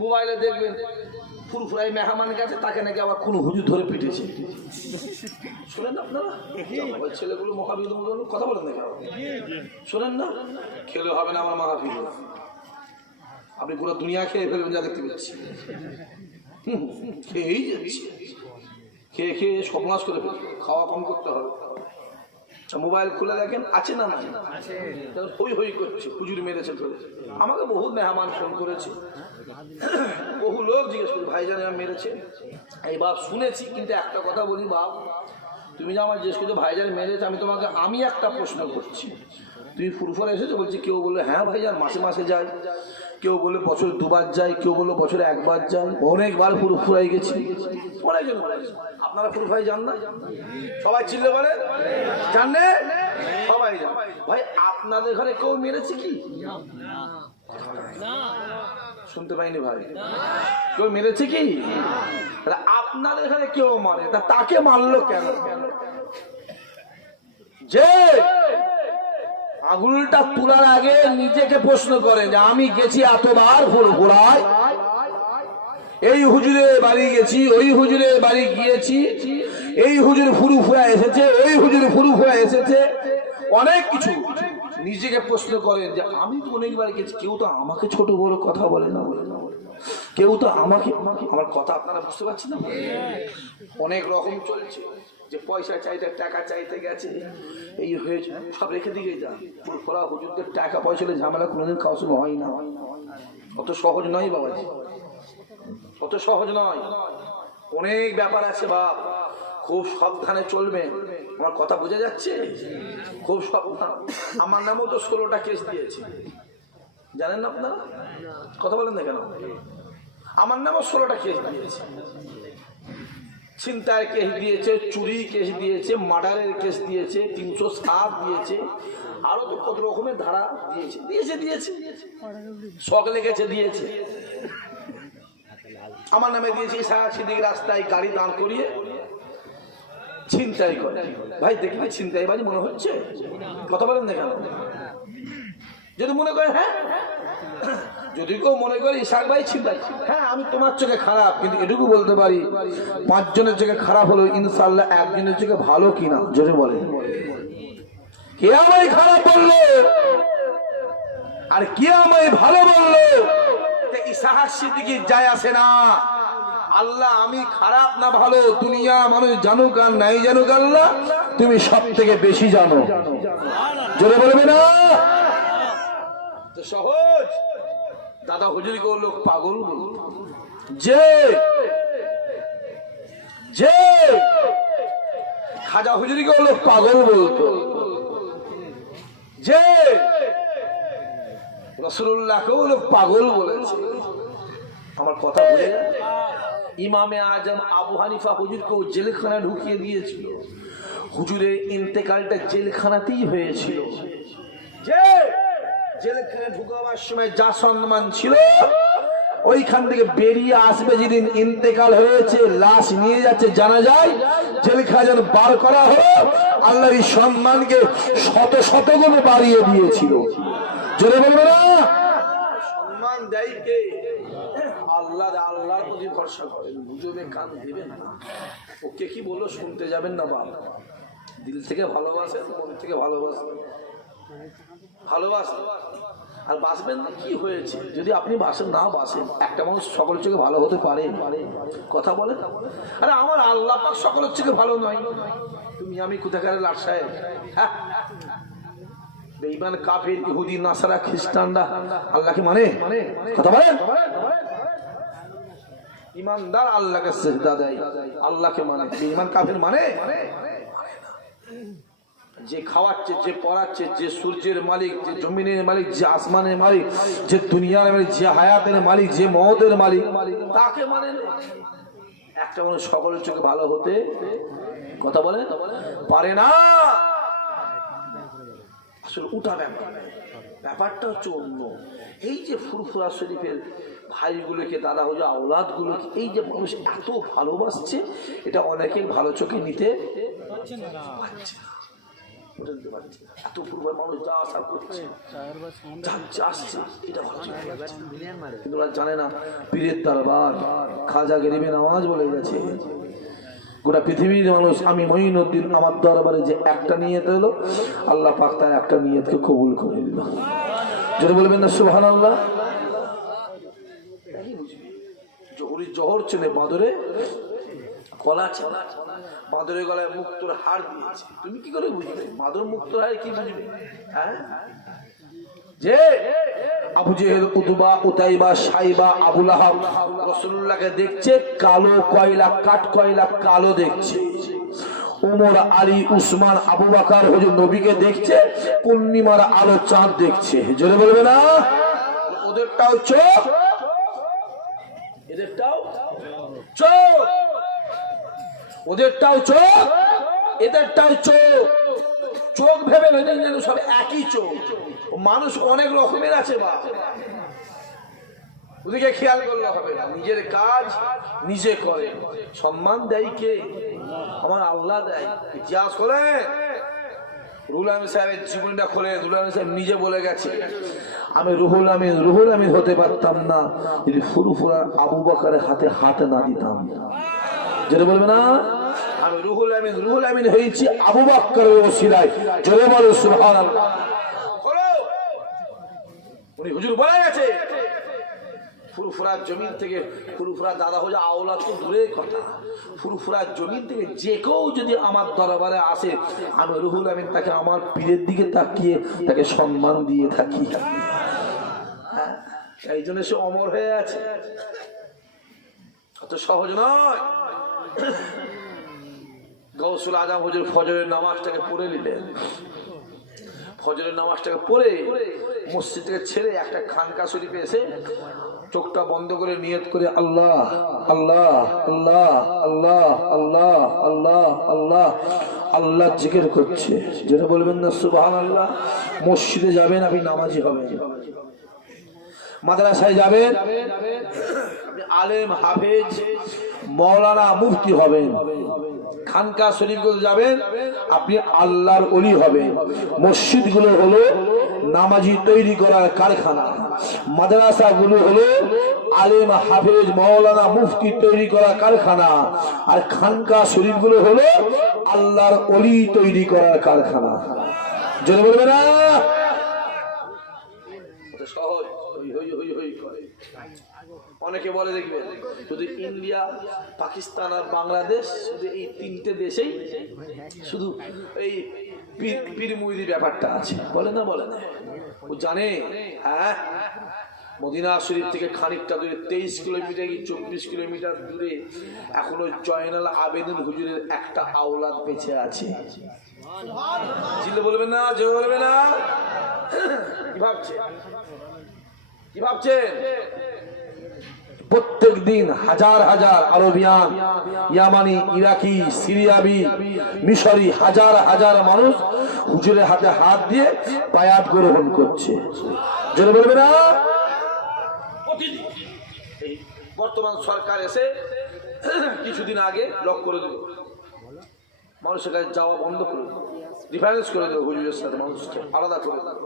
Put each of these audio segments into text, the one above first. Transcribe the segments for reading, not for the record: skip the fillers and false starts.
মোবাইলে দেখবেন ফুরফুরাই মেহমান গেছে, তাকে নাকি আবার কোনো হুজুর ধরে পিটেছে। শোনেন আপনারা ওই ছেলেগুলো মহাবীর কথা বলেন না, শোনেন না? খেলে হবে না আমার মাহফিল, আপনি পুরো দুনিয়া খেয়ে ফেলবেন যা দেখতে পাচ্ছি। খেয়েই যাচ্ছে, খেয়ে খেয়ে সর্বনাশ করে ফেলবে, খাওয়া কম করতে হবে। মোবাইল খুলে দেখেন আছে না না, হই হই করছে হুজুর মেরেছে ধরে। আমাকে বহু মেহমান ফোন করেছে, বহু লোক জিজ্ঞেস করছে ভাইজান মেরেছে। এই বাপ শুনেছি, কিন্তু একটা কথা বলি বাপ, তুমি যে আমার জিজ্ঞেস করছো ভাইজান মেরেছে, আমি একটা প্রশ্ন করছি, তুমি ফুরফুরা এসেছো? বলছি কেউ বললো হ্যাঁ ভাইজান মাসে মাসে যায়, কেউ বলে বছর দুবার যায়, কেউ বললো বছরে একবার যায়, অনেকবার ফুরফুরাই গেছি। অনেকজন আপনারা ফুরফুরাই যান না? সবাই চিল্লে বলে জানে, সবাই যান। ভাই আপনাদের ঘরে কেউ মেরেছে কি? শুনতে পাইনি ভাই, কেউ মেরেছে কি? আপনাদের ঘরে কেউ মারে, তাকে মারলো কেন? যে আঙুলটা তোলার আগে নিজেকে প্রশ্ন করেন যে আমি গেছি এতবার ফুরফুরায়, এই হুজুরে বাড়ি গেছি, ওই হুজুরে বাড়ি গিয়েছি, এই হুজুর ফুরফুরা এসেছে, ওই হুজুর ফুরফুরা এসেছে, অনেক কিছু নিজেকে প্রশ্ন করেন যে আমি তো অনেকবার গেছি, কেউ তো আমাকে ছোট বড় কথা বলে না, কেউ তো আমাকে, আমার কথা আপনারা বুঝতে পারছেন না? অনেক রকম চলছে, যে পয়সা চাইতে টাকা চাইতে গেছে, এই হয়েছে, সব রেখে দিকে যান। ফুরফুরা হুজুরদের টাকা পয়সা ঝামেলা কোনোদিন কারোর সঙ্গে হয় না, অত সহজ নয় বাবাজি, অত সহজ নয়, অনেক ব্যাপার আছে বাপ, খুব সাবধানে চলবেন। আমার কথা বোঝা যাচ্ছে? খুব সাবধান। আমার নামেও তো 16টা কেস দিয়েছে, জানেন না আপনারা? কথা বলেন না কেন? আমার নামেও 16টা কেস দিয়েছে, ছিনতাইয়ের কেস দিয়েছে, চুরি কেস দিয়েছে, মার্ডারের কেস দিয়েছে, 307 দিয়েছে, আরো তো কত রকমের ধারা দিয়েছে দিয়েছে দিয়েছে শখ লেগেছে দিয়েছে। আমার নামে দিয়েছি সারা সিদ্দিক রাস্তায় গাড়ি দাঁড় করিয়ে ছিনতাই করে। ভাই দেখলে ছিনতাইবাজি মনে হচ্ছে? কথা বলেন না কেন? যদি মনে করে, হ্যাঁ যদি কেউ মনে করে ইসাক ভাই ছিনতাই, হ্যাঁ আমি তোমার চোখে খারাপ, কিন্তু এটুকু বলতে পারি 5 জনের চোখে খারাপ হলো ইনশাআল্লাহ একজনের চোখে ভালো কিনা জোরে বলে। কে আমায় খারাপ বললো আর কে আমায় ভালো বললো ইসাক সিদ্দিকীর যায় আসে না। আল্লাহ আমি খারাপ না ভালো দুনিয়া মানুষ জানুক আর নাই জানুক, আল্লাহ তুমি সব থেকে বেশি জানো, জোরে বলবে না? তো সহজ। দাদা হুজুরকে লোক পাগল বলতো, যে যে খাজা হুজুরকে লোক পাগল বলতো, যে রাসূলুল্লাহকেও লোক পাগল বলেছে। আমার কথা বুঝে? ইমামে আজম আবু হানিফা হুজুরকেও জেলখানা ঢুকিয়ে দিয়েছিল, হুজুরের ইন্তেকালটা জেলখানাতেই হয়েছিল। যে জেলখানে ঢুকাবার সময় যা সম্মান ছিল, ওইখান থেকে বেরিয়ে আসবে যেদিন ইন্তেকাল হয়েছে, লাশ নিয়ে যাচ্ছে জানা যায়, জেলখানা যেন বার করা হলো, আল্লাহর সম্মানকে শত শত গুণে বাড়িয়ে দিয়েছিল। জোরে বলবে না? সম্মান দেয় কে? আল্লাহ। আল্লাহর প্রতি ভরসা করেন, গুজবে কান দিবেন না। ওকে কি বললো শুনতে যাবেন না বাবা, দিল থেকে ভালোবাসেন, মন থেকে ভালোবাসেন, ভালোবাসেন আর বাসবেন না। কি হয়েছে যদি আপনি বাসেন না বাসেন? একটা মানুষ সকলের চোখে ভালো হতে পারে? কথা বলে। আরে আমার আল্লাহ পাক সকলের চোখে ভালো নয়, তুমি আমি কোথাকার লাট সাহেব? হ্যাঁ বেঈমান কাফির ইহুদি নাসারা খ্রিস্টানরা আল্লাহকে মানে? কথা বলেন। ইমানদার আল্লাহকে সিজদা দেয়, আল্লাহকে মানে। বেঈমান কাফির মানে? যে খাওয়াচ্ছে, যে পড়াচ্ছে, যে সূর্যের মালিক, যে জমিনের মালিক, যে আসমানের মালিক, যে দুনিয়ার মালিক, যে হায়াতের মালিক, যে মওতের মালিক, তাকে মানে একটা মানুষ সকলের চোখে ভালো হতে কথা বলে পারে না। আসলে উঠা ব্যাপারটা হচ্ছে অন্য। এই যে ফুরফুরা শরীফের ভাইগুলোকে, দাদা হুজুর আওলাদ গুলোকে এই যে মানুষ এত ভালোবাসছে, এটা অনেকের ভালো চোখে নিতে পারছে না। উঠে পারছে এত পূর্ব মানুষ যা আশা করছে যাচ্ছে আসছে এটা কিন্তু ওরা জানে না পীরের দরবার খাজা গরিবে নামাজ বলে গেছে গোটা পৃথিবীর মানুষ আমি মঈনুদ্দিন আমার দরবারে যে একটা নিয়ত হলো আল্লাহ পাক তার একটা নিয়তকে কবুল করে দিল যদি বলবেন না সুবহানাল্লাহ জহরি জহর চেনে বাঁদরে কলা চেনে বাঁদরের গলায় মুক্তোর হার দিয়েছে তুমি কি করে বুঝবে বাঁদর মুক্তোর হার কি বুঝবে হ্যাঁ যে আবু জেহেল উতবা উতাইবা সাইবা আবু লাহাব রাসূলুল্লাহকে দেখছে কালো কয়লা কাঠ কয়লা কালো দেখছে ওমর আলী উসমান আবু বকর হুজুর নবীকে দেখছে পূর্ণিমার আলো চাঁদ দেখছে জোরে বলবে না ওদেরটাও চোখ এদেরটাও চোখ ওদেরটাও চোখ এদেরটাও চোখ চোখ ভেবে যেন সব একই চোখ মানুষ অনেক রকমের আছে বা ওদিকে খেয়াল করলে হবে না নিজের কাজ নিজে করে সম্মান দেয় কে আমার আল্লাহ দেয় ইতিহাস করে রুহুল আমিন সাহেবের জীবনটা খোলে রুহুল আমিন সাহেব নিজে বলে গেছে আমি রুহুল আমিন হতে পারতাম না যদি ফুরফুরা আবু বকরের হাতে হাত না দিতাম যেটা বলবে না আমি রুহুল আমিন হয়েছি আবু বকরের ওসিলায় জোরে বলো সুবহানাল্লাহ উনি হুজুর বলে গেছে ফুরফুরার জমিন থেকে ফুরফুরার দাদা হুজুর আওলাদ তো দূরের কথা ফুরফুরার জমিন থেকে যে কেউ যদি আমার দরবারে আসে আমি রুহুল আমিন তাকে আমার পীরের দিকে তাকিয়ে তাকে সম্মান দিয়ে থাকি এই জন্য সে অমর হয়ে আছে অত সহজ নয় গৌসুল আজম হুজুর ফজরের নামাজটাকে পড়ে নিলেন ফজরের নামাজটাকে পড়ে মসজিদ থেকে ছেড়ে একটা খানকা শরীফে এসে চোখটা বন্ধ করে নিয়ত করে আল্লাহ আল্লাহ আল্লাহ আল্লাহ আল্লাহ আল্লাহ আল্লাহ আল্লাহ জিকির করছে যেটা বলবেন না সুবহানাল্লাহ মসজিদে যাবেন আপনি নামাজি হবেন মাদ্রাসায় যাবেন আপনি আলেম হাফেজ মাওলানা মুফতি হবেন খানকা শরীফগুলো যাবেন আপনি আল্লাহর ওলি হবেন মসজিদগুলো হলো নামাজি তৈরি করার কারখানা মাদ্রাসাগুলো হলো আলেম হাফেজ মাওলানা মুফতি তৈরি করার কারখানা আর খানকা শরীফগুলো হলো আল্লাহর ওলি তৈরি করার কারখানা জোরে বলবে না সহজ অনেকে বলে দেখবেন শুধু ইন্ডিয়া পাকিস্তান আর বাংলাদেশ শুধু এই তিনটে দেশেই শুধু এই পীর মুরিদি ব্যাপারটা আছে বলে না ও জানে হ্যাঁ মদিনা শরীফ থেকে খানিকটা দূরে 23 কিলোমিটার কি 24 কিলোমিটার দূরে এখনো জয়নাল আবেদিন হুজুরের একটা আওলাদ বেঁচে আছে জিলে বলবেন না যে বলবে না কি ভাবছেন প্রত্যেক দিন হাজার হাজার আরবিয়ান ইয়ামানি ইরাকি সিরিয়াবি মিশরি হাজার হাজার মানুষ হুজুরের হাতে হাত দিয়ে বায়াত গ্রহণ করছে জোরে বলবে না বর্তমান সরকার এসে কিছুদিন আগে লক করে দিল মানুষের কাছে যাওয়া বন্ধ করে দিল ডিফারেন্স করে দিল হুজুরের সাথে মানুষকে আলাদা করে দিল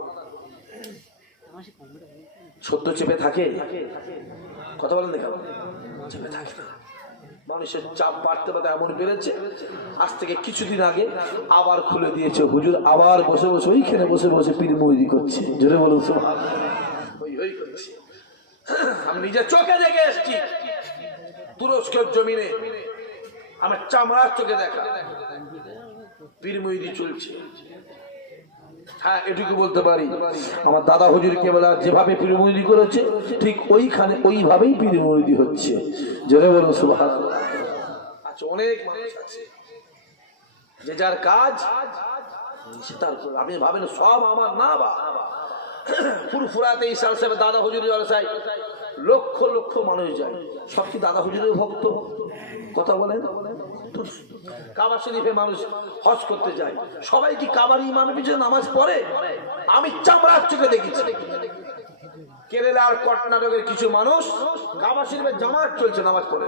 সত্য চেপে থাকে কথা বলেন দেখো চেপে থাকে না মানুষের চাপ বাড়তে বাড়তে এমন বেড়েছে আজ থেকে কিছুদিন আগে আবার খুলে দিয়েছে হুজুর আবার বসে বসে ওইখানে বসে বসে পীর মুরিদি করছে জোরে বলুন সুবহানাল্লাহ ওই করছে আমি নিজের চোখে দেখে এসেছি তুরস্কের জমিনে আমার চামড়ার চোখে দেখা পীর মুরিদি চলছে হ্যাঁ এটুকু বলতে পারি আমার দাদা হুজুর কেবলা যেভাবে পীর মুরিদি করেছে ঠিক ওইখানে ওইভাবেই পীর মুরিদি হচ্ছে জোরে বলুন সুবহানাল্লাহ আচ্ছা অনেক মানুষ আছে যে যার কাজ সেটার আপনি ভাবেন সব আমার না বা ফুরফুরাতে ইসাল সাহেব দাদা হুজুরের জলসায় লক্ষ লক্ষ মানুষ যায় সব কি দাদা হুজুরের ভক্ত কথা বলেন কাবা শরীফে মানুষ হজ করতে যায় সবাই কি কাবার ইমামের পিছনে নামাজ পড়ে আমি চামড়ার চোখে দেখেছি কেরালা আর কর্ণাটকের কিছু মানুষ কাবা শরীফে জামাত চলছে নামাজ পড়ে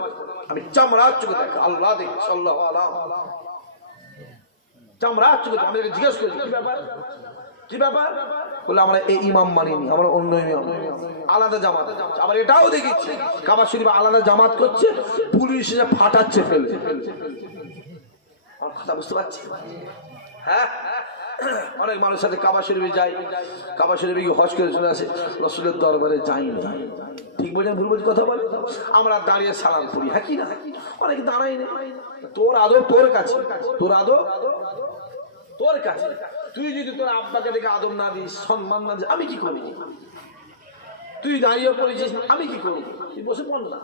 আমি চামড়ার চোখে দেখি আল্লাহ দেখি সাল্লাল্লাহু আলাইহি চামড়া আমাদেরকে জিজ্ঞেস করি কি ব্যাপার, কি ব্যাপার? বলে আমরা এই ইমাম মানিনি, আমরা অন্য ইমাম, আলাদা জামাত। আবার এটাও দেখেছি কাবা শরীফে আলাদা জামাত করছে, পুলিশ এসে ফাটাচ্ছে ফেলে। আমার কথা বুঝতে পারছি? হ্যাঁ, অনেক মানুষের সাথে কাবা শরীফে যায়, কাবা শরীফে গিয়ে হজ করে চলে আসে, রসুলের দরবারে যাই না। ঠিক বলছেন ভুল বলছি কথা বলে? আমরা দাঁড়িয়ে সালাম করি, হ্যাঁ কি না? অনেকে দাঁড়াই না। তোর আদব তোর কাছে, তোর আদব তোর কাছে। তুই যদি তোর আব্বাকে দেখে আদব না দিস, সম্মান না দিস, আমি কি করি? তুই দাঁড়িয়ে পড়েছিস, আমি কি করি? তুই বসে পড় না।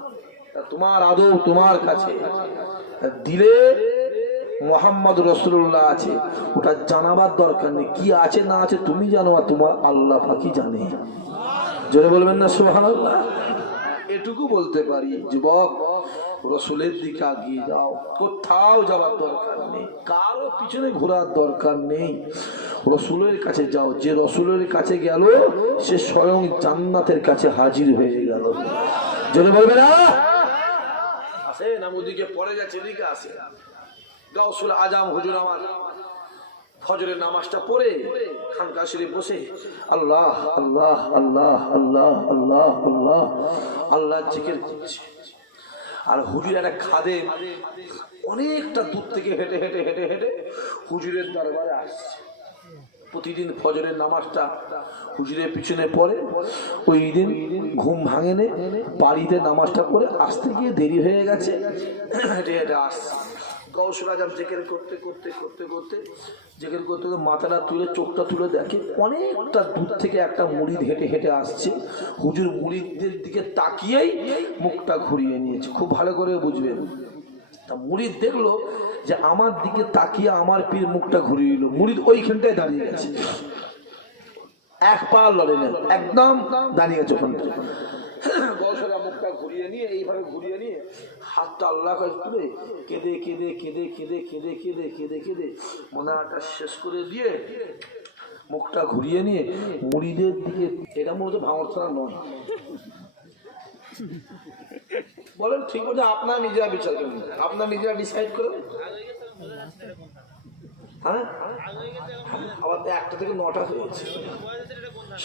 তোমার আদব তোমার কাছে, দিলে মোহাম্মদ রসুল্লাহ আছে, ওটা জানাবার দরকার নেই। কি আছে না আছে তুমি জানো, আর তোমার আল্লাহ পাকই জানে। জোরে বলবেন না সুবহানাল্লাহ? এটুকু বলতে পারি, যুবক রসুলের দিকে এগিয়ে যাও, কোথাও যাওয়ার দরকার নেই, কারো পিছনে ঘোরার দরকার নেই, রসুলের কাছে যাও। যে রসুলের কাছে গেল সে স্বয়ং জান্নাতের কাছে হাজির হয়ে গেল। জোরে বলবে না? আসে না, ওদিকে পরে যাচ্ছে, এদিকে আসে। গাউসুল আজম হুজুর আমার ফজরের নামাজটা পড়ে খানকা শরীফ বসে আল্লাহ আল্লাহ আল্লাহ আল্লাহ আল্লাহ আল্লাহ আল্লাহ জিকির করছে। আর হুজুর একটা খাদেম অনেকটা দূর থেকে হেঁটে হেঁটে হেঁটে হেঁটে হুজুরের দরবারে আসছে। প্রতিদিন ফজরের নামাজটা হুজুরের পিছনে পড়ে, ওই দিন ঘুম ভাঙেনে বাড়িতে নামাজটা পড়ে আসতে গিয়ে দেরি হয়ে গেছে, হেঁটে হেঁটে আসছে। গাউসুল আজম জিকির করতে করতে করতে করতে জিকির করতে মাথাটা তুলে চোখটা তুলে দেখে অনেকটা দূর থেকে একটা মুরিদ হেঁটে হেঁটে আসছে। হুজুর মুরিদদের দিকে তাকিয়েই মুখটা ঘুরিয়ে নিয়েছে। খুব ভালো করে বুঝবেন। তা মুরিদ দেখলো যে আমার দিকে তাকিয়ে আমার পীর মুখটা ঘুরিয়ে নিল। মুরিদ ওইখানটায় দাঁড়িয়ে গেছে, এক পা লড়ে না, একদম দাঁড়িয়ে গেছে ওখান থেকে। গৌসরা মুখটা ঘুরিয়ে নিয়ে এইভাবে ঘুরিয়ে নিয়ে হাতটা আল্লাহ কাছে তুলে কেঁদে কেঁদে কেঁদে কেঁদে কেঁদে কেঁদে কেঁদে কেঁদে মনাটা শেষ করে দিয়ে মুখটা ঘুরিয়ে নিয়ে মুড়িদের দিকে, এটা মূলত ভাঙর ছাড়া নয়। বলেন ঠিক আছে, আপনার নিজেরা বিচার করবেন, আপনার নিজেরা ডিসাইড করবেন। হ্যাঁ, আবার তো 1টা থেকে 9টা হয়েছে।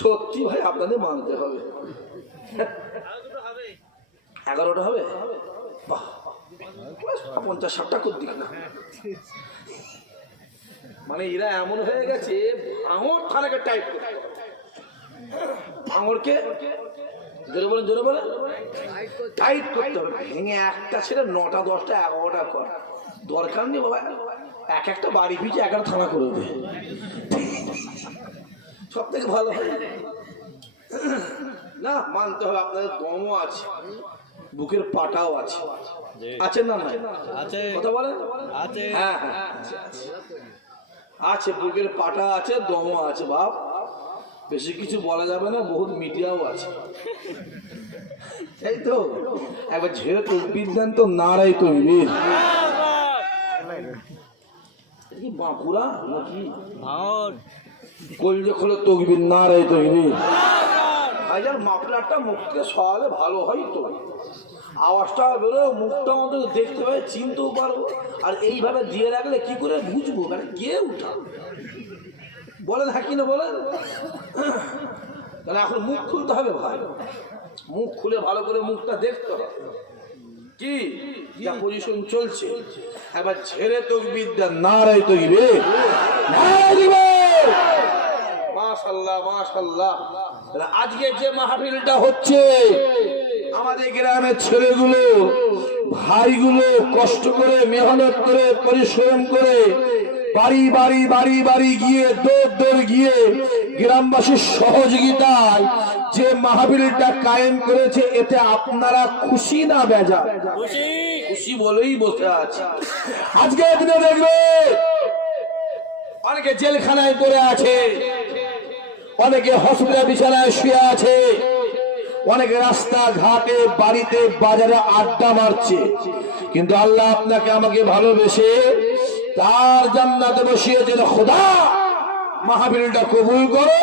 সত্যি ভাই আপনাদের মানতে হবে। 11টা হবে, বাহ 50-60টা করে দিক না। মানে এরা এমন হয়ে গেছে, ভাঙর থানাকে টাইপ করে, ভাঙরকে জোরে বলেন জোরে বলেন টাইট করতে হবে। ভেঙে একটা ছেড়ে 9টা 10টা 11টা কর, দরকার নেই বাবা। এক একটা বাড়ি পিছু 11 থানা করে দেবে, সব থেকে ভালো হয়। না মানতে হবে, আপনাদের দমও আছে, বুকের পাটাও আছে, আছে না না আছে? কথা বলেন আছে? হ্যাঁ হ্যাঁ আছে, বুকের পাটা আছে, দমও আছে। বাপ বেশি কিছু বলা যাবে না, বহুত মিডিয়াও আছে, তাই তো? একবার ঝেড়ে তকবীর দেন তো, নারাই তকবীর। কি বাঁকুড়া নাকি কলজে খোলে তকবীর, নারাই তকবীর। আজার মাফলারটা মুখকে সরালে ভালো হয় তো, আওয়াজটা বেরো, মুখটা আমাদের দেখতে পাই, চিনতেও পারবো। আর এইভাবে দিয়ে রাখলে কি করে বুঝবো মানে কে উঠা? বলেন হ্যাঁ কিনা বলেন? তাহলে এখন মুখ খুলতে হবে ভাই, মুখ খুলে ভালো করে মুখটা দেখতে হবে কি যা পজিশন চলছে। একবার ছেড়ে তকবীর দেন, নারাই তকবীর, মাশাআল্লাহ মাশাআল্লাহ। আজকে যে মাহফিলটা হচ্ছে, আমাদের গ্রামের ছেলেগুলো ভাইগুলো কষ্ট করে মেহনত করে পরিশ্রম করে বাড়ি বাড়ি বাড়ি বাড়ি গিয়ে দৌড় দৌড় গিয়ে গ্রামবাসীর সহযোগিতায় যে মাহফিলটা কায়েম করেছে, এতে আপনারা খুশি না বেজা? খুশি বলেই বসে আছে। আজকে দিনে দেখবে অনেকে জেলখানায় পড়ে আছে, অনেকে হসপিটাল বিছানায় শুয়ে আছে, অনেকে রাস্তা ঘাটে বাড়িতে বাজারে আড্ডা মারছে। কিন্তু আল্লাহ আপনাকে আমাকে ভালোবেসে তার জান্নাতে বসিয়েছেন। খোদা মাহফিলটা কবুল করো,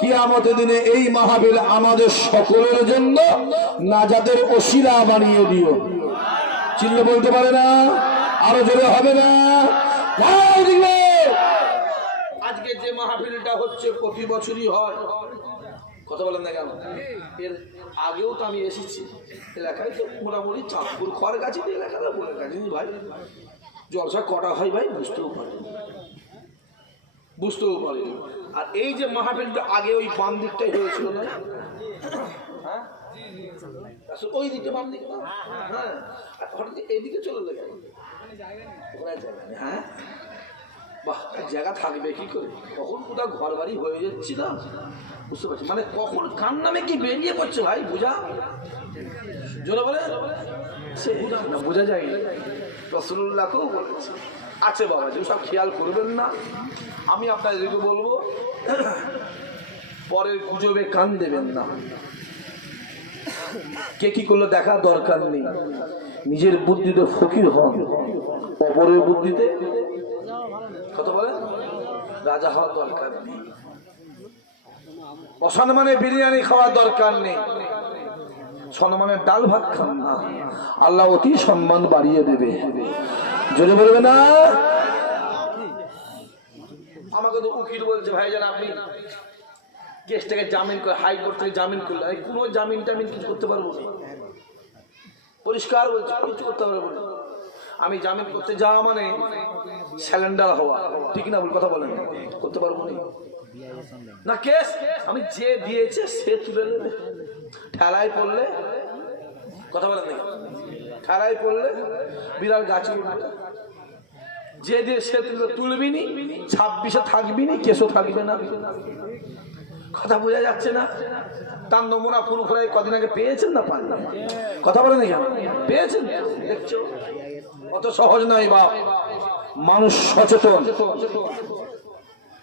কিয়ামতের দিনে এই মাহফিল আমাদের সকলের জন্য নাজাতের ওসিলা বানিয়ে দিও। চিল্লে বলতে পারে না? আরো জোরে হবে না? মাহফিলটা হচ্ছে প্রতি বছরই হয়, কথা বলেন না কেন? এর আগেও তো আমি এসেছি এলাকায়, তো মোটামুটি চাঁদপুর খড় গাছি এলাকাটা বলে গেছি ভাই জলসা কটা হয় ভাই বুঝতেও পারি। আর এই যে মাহফিলটা আগে ওই বাম দিকটাই হয়েছিল না, হ্যাঁ ওই দিকটা বাম দিক, হ্যাঁ হঠাৎ এইদিকে চলে গেল, হ্যাঁ বাহ জায়গা থাকবে কি করে, কখন কোথাও ঘর বাড়ি হয়ে যাচ্ছি না বুঝতে পারছি, মানে কখন কার নামে কি বেরিয়ে পড়ছে ভাই বোঝা জোরে বলে না, বোঝা যায় না। রাসূলুল্লাহকেও বলেছে আছে বাবা যে সব খেয়াল করবেন না, আমি আপনাদেরকে বলবো পরের গুজবে কান দেবেন না, কে কি করলো দেখা দরকার নেই, নিজের বুদ্ধিতে ফকির হন, অপরের বুদ্ধিতে কত বলে রাজা হওয়ার দরকার নেই, অসম্মানে বিরিয়ানি খাওয়ার দরকার নেই, সম্মানের ডাল ভাত খান না, আল্লাহ অতি সম্মান বাড়িয়ে দেবে, জোরে বলবে না। আমাকে তো উকিল বলছে ভাই জান আপনি কেসটাকে জামিন করে হাইকোর্ট থেকে জামিন করলে, আমি কোনো জামিন টামিন কিছু করতে পারবো না, পরিষ্কার বলছি কিছু করতে পারবো না, আমি জামিন করতে যাওয়া মানে স্যালেন্ডার হওয়া, ঠিক না? কথা বলেন, করতে পারবো না কেস, আমি যে দিয়েছে সে তুলে নেবে, ঠেলায় পড়লে কথা বলেন না, ঠেলায় পড়লে বিড়াল গাছে উঠবে, যে দিয়ে সে তুলবি নি, 26-এ থাকবি নি, কেসও থাকবে না, কথা বোঝা যাচ্ছে না? তার নমুনা ফুরফুরাই কদিন আগে পেয়েছেন না পান না, কথা বলেন না কেন পেয়েছেন, দেখছো অত সহজ নয় বাপ, মানুষ সচেতন,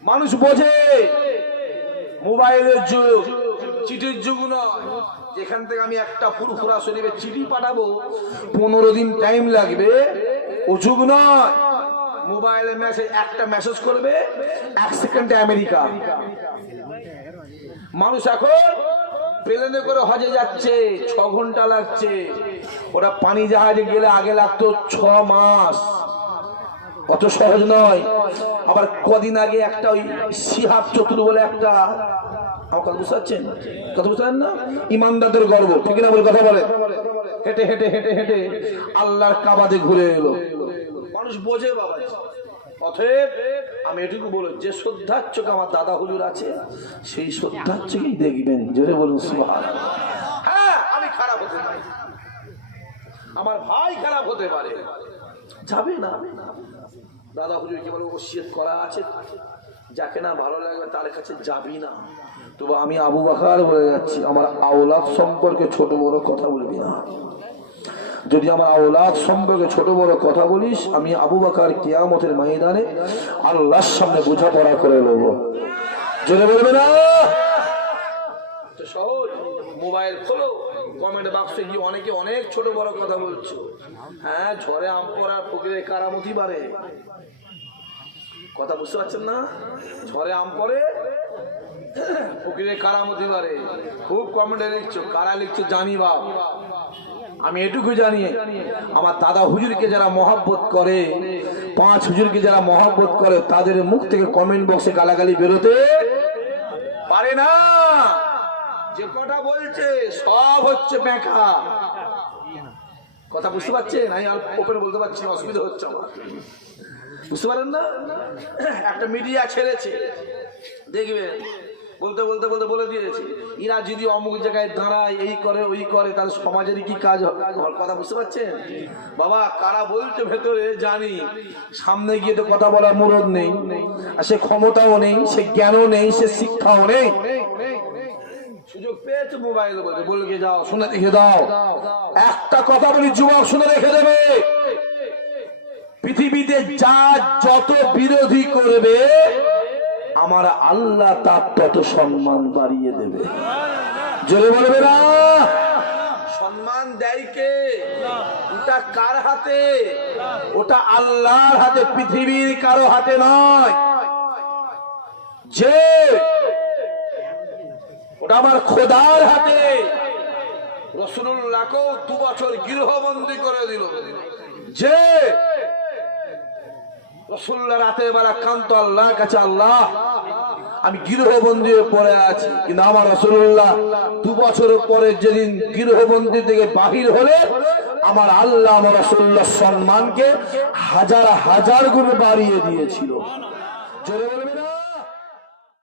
মানুষ বোঝে, মোবাইলের যুগ, চিঠির যুগ নয়, যেখান থেকে আমি একটা ফুরফুরা শরীফে চিঠি পাঠাবো 15 দিন টাইম লাগবে, ও যুগ নয়, মোবাইলে মেসেজ একটা মেসেজ করবে 1 সেকেন্ডে আমেরিকা, মানুষ এখন প্লেনে করে হজে যাচ্ছে 6 ঘন্টা লাগছে, ওরা পানি জাহাজে গেলে আগে লাগতো 6 মাস, অত সহজ নয়। আবার কদিন আগে একটা ওই শিহাব চতুর বলে একটা, আমার কথা বুঝতে পারছেন, কথা বুঝতে পারেন না, ইমানদারদের গর্ব, ঠিক না বলে কথা বলে, হেঁটে হেঁটে হেঁটে হেঁটে আল্লাহর কাবাতে ঘুরে এলো, মানুষ বোঝে বাবা। অতএব আমি এটুকু বলি, যে শ্রদ্ধার্চক আমার দাদা হুজুর আছে সেই শ্রদ্ধার্চকেই দেখবেন, জোরে বলুন সুবহানাল্লাহ। হ্যাঁ আমি খারাপ হতে পারি, আমার ভাই খারাপ হতে পারে, যাবে না, দাদা হুজুর কি বলে ওসিয়ত করা আছে, যাকে না ভালো লাগবে তার কাছে যাবি না। তবে আমি আবু বকর বলে যাচ্ছি, আমার আওলাদ সম্পর্কে ছোট বড় কথা বলবি না, যদি আমার আওলাদ সম্পর্কে ছোট বড় কথা বলিস, আমি আবু বকর কিয়ামতের ময়দানে আল্লাহর সামনে বোঝাপড়া করে নেব, জেনে বলবে না। সহজ, মোবাইল খোলো, কমেন্ট বাক্সে গিয়ে অনেকে অনেক ছোট বড় কথা বলছো, হ্যাঁ ঝড়ে আম পড়ার ফকিরে কারামতি বাড়ে, কথা বুঝতে পারছেন না, ঝড়ে আম পড়ে ফকিরে কারামতি বাড়ে, খুব কমেন্টে লিখছো, কারা লিখছো জানি বাপ, আমি এটুকু জানি আমার দাদা হুজুরকে যারা মহব্বত করে, 5 হুজুরকে যারা মহব্বত করে, তাদের মুখ থেকে কমেন্ট বক্সে গালাগালি বেরোতে পারে না, যে কটা বলছে সব হচ্ছে বেকা, কথা বুঝতে পারছেন? আমি আর ওপেন বলতে পারছি না, অসুবিধা হচ্ছে আমার, বুঝতে পারেন না? একটা মিডিয়া ছেড়েছে, দেখবেন বলতে বলতে বলতে বলে দিয়েছে, এরা যদি অমুক জায়গায় দাঁড়ায়, এই করে ওই করে, তাহলে সমাজের কি কাজ হবে, কথা বুঝতে পারছেন বাবা? কারা বলছে ভেতরে জানি, সামনে গিয়ে তো কথা বলার মুরদ নেই, আর সে ক্ষমতাও নেই, সে জ্ঞানও নেই, সে শিক্ষাও নেই, সুযোগ পেয়েছে মোবাইল বলতে, বলে যাও শুনে রেখে দাও, একটা কথা বলি যুবক শুনে রেখে দেবে, পৃথিবীতে যা যত বিরোধী করবে আমার আল্লাহ তার তত সম্মান বাড়িয়ে দেবে, জোরে বলবে না। সম্মান দেয় কে? ওটা কার হাতে? ওটা আল্লাহর হাতে, পৃথিবীর কারো হাতে নয়, যে ওটা আমার খোদার হাতে। রাসূলুল্লাহকেও 2 বছর গৃহবন্দী করে দিল, যে রাসূলুল্লাহ রাতের বেলা কান্ত আল্লাহর কাছে, আল্লাহ আমি গৃহবন্দী হয়ে পড়ে আছি, কিন্তু আমার রাসূলুল্লাহ 2 বছর পরে যেদিন গৃহবন্দী থেকে বাহির হলে আমার আল্লাহ আমার রাসূলুল্লাহ সম্মানকে হাজার হাজার গুণ বাড়িয়ে দিয়েছিল। জোরে বলবে না?